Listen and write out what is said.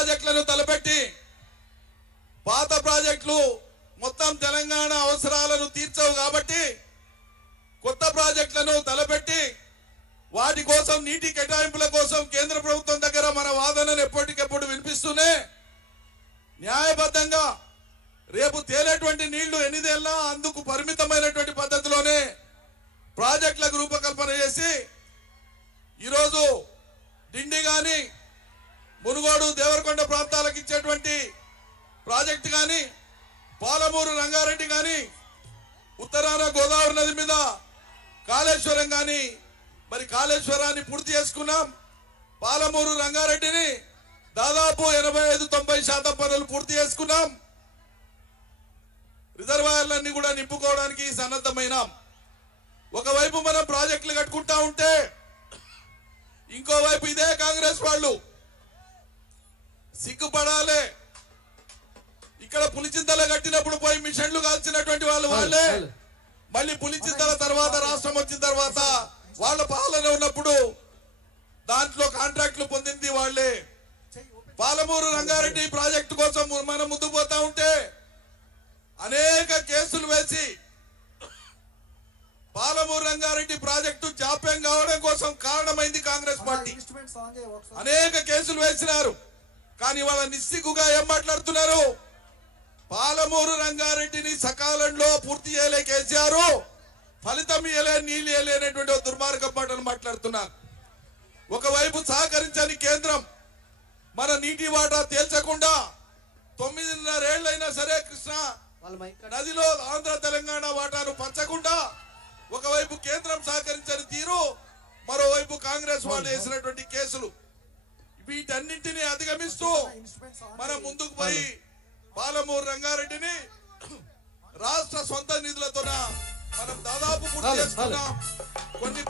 ప్రాజెక్టులను తలపెట్టి పాత ప్రాజెక్టులు మొత్తం తెలంగాణ అవసరాలను తీర్చవు కాబట్టి కొత్త ప్రాజెక్టులను తలపెట్టి వాటి కోసం నీటి కేటాయింపుల కోసం కేంద్ర ప్రభుత్వం దగ్గర మన వాదనను ఎప్పటికెప్పుడు వినిపిస్తూనే న్యాయబద్ధంగా రేపు తేలేటువంటి నీళ్లు ఎన్నిదేళ్ళ అందుకు పరిమితమైనటువంటి పద్ధతిలోనే ప్రాజెక్టులకు రూపకల్పన చేసి ఈరోజు డిండి గాని మునుగోడు దేవరకొండ ప్రాంతాలకు ఇచ్చేటువంటి ప్రాజెక్టు గాని పాలమూరు రంగారెడ్డి గాని ఉత్తరాన గోదావరి నది మీద కాళేశ్వరం గాని మరి కాళేశ్వరాన్ని పూర్తి చేసుకున్నాం. పాలమూరు రంగారెడ్డిని దాదాపు 85-90% పనులు పూర్తి చేసుకున్నాం. రిజర్వాయర్లన్నీ కూడా నింపుకోవడానికి సన్నద్ధమైనాం. ఒకవైపు మనం ప్రాజెక్టులు కట్టుకుంటా ఉంటే ఇంకోవైపు ఇదే కాంగ్రెస్ వాళ్ళు సిగ్గుపడాలి. ఇక్కడ పులిచింతల కట్టినప్పుడు పోయి మిషన్లు కాల్చినటువంటి వాళ్ళే మళ్ళీ పులిచింతల తర్వాత రాష్ట్రం వచ్చిన తర్వాత వాళ్ళ పాలన ఉన్నప్పుడు దాంట్లో కాంట్రాక్టులు పొందింది వాళ్ళే. పాలమూరు రంగారెడ్డి ప్రాజెక్టు కోసం మనం ముందుకు పోతా ఉంటే అనేక కేసులు వేసి పాలమూరు రంగారెడ్డి ప్రాజెక్టు జాప్యం కావడం కోసం కారణమైంది కాంగ్రెస్ పార్టీ. అనేక కేసులు వేసినారు. కానీ వాళ్ళ నిస్సిగ్గుగా ఏం మాట్లాడుతున్నారు? పాలమూరు రంగారెడ్డిని సకాలంలో పూర్తి చేయలే కేసీఆర్, ఫలితం ఇయ్యలే, నీళ్ళు ఇయ్యలే అనేటువంటి దుర్మార్గం మాటలు మాట్లాడుతున్నారు. ఒకవైపు సహకరించని కేంద్రం మన నీటి వాటా తేల్చకుండా 9.5 ఏళ్లైనా సరే కృష్ణా నదిలో ఆంధ్ర తెలంగాణ వాటాను పంచకుండా ఒకవైపు కేంద్రం సహకరించని తీరు, మరోవైపు కాంగ్రెస్ వాళ్ళు వేసినటువంటి కేసులు, వీటన్నింటినీ అధిగమిస్తూ మనం ముందుకు పోయి పాలమూరు రంగారెడ్డిని రాష్ట్ర సొంత నిధులతో మనం దాదాపు పూర్తి చేసుకున్నాం. కొన్ని